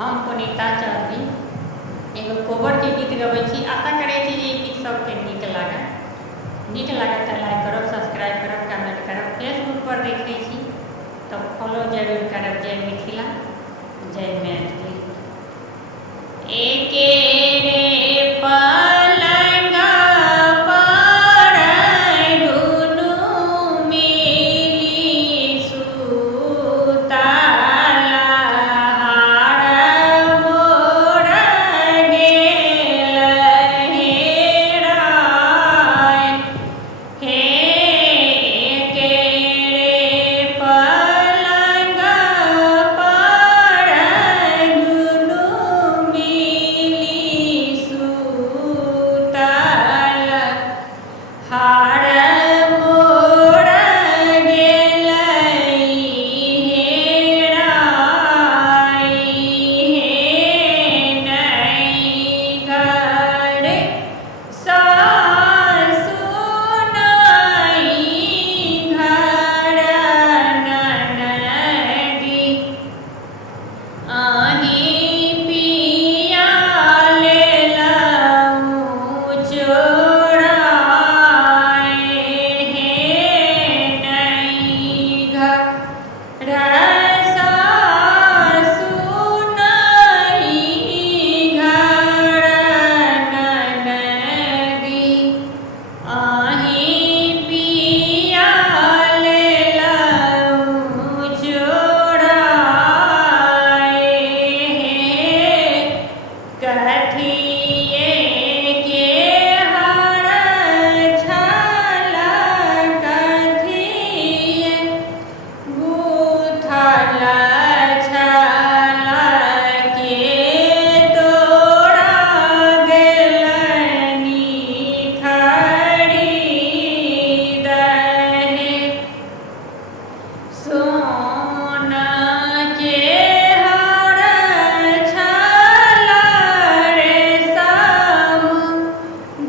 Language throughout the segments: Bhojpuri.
हम पुनीता चौधरी एगो कोबर के गीत गबै छी। आशा करै छी जे ई गीत सबके नीक लागत तऽ लाइक करब, सब्सक्राइब करब, कमेंट करब। फेसबुक पर देखै छी तऽ फॉलो जरूर करब। जय मिथिला, जय मैथिली। एके रे पलंगा पर दुनू मिली सुतला, हार मोर गेल हेराय। हे एके रे पलंगा पर दुनू मिली सुतला, हार मोर गेल हेराय। हे नैहर सासु नैहर ननदी, अहीं पिया लेलहुँ चोराय। हे नैहर सासु नैहर ननदी, अहीं पिया लेलहुँ चोराय। हे कथिए के हार छल, कथिए गूथल छल, के तोरा देलनि खरीद। हे सोना के हार छल, रेशम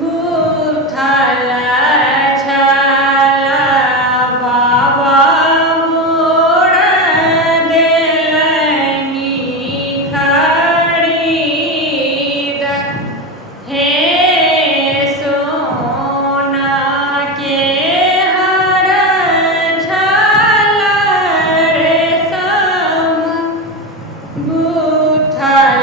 गूथल छल, बाबा मोर देलनि खरीद। हे सोना के हार छल, रेशम गूथल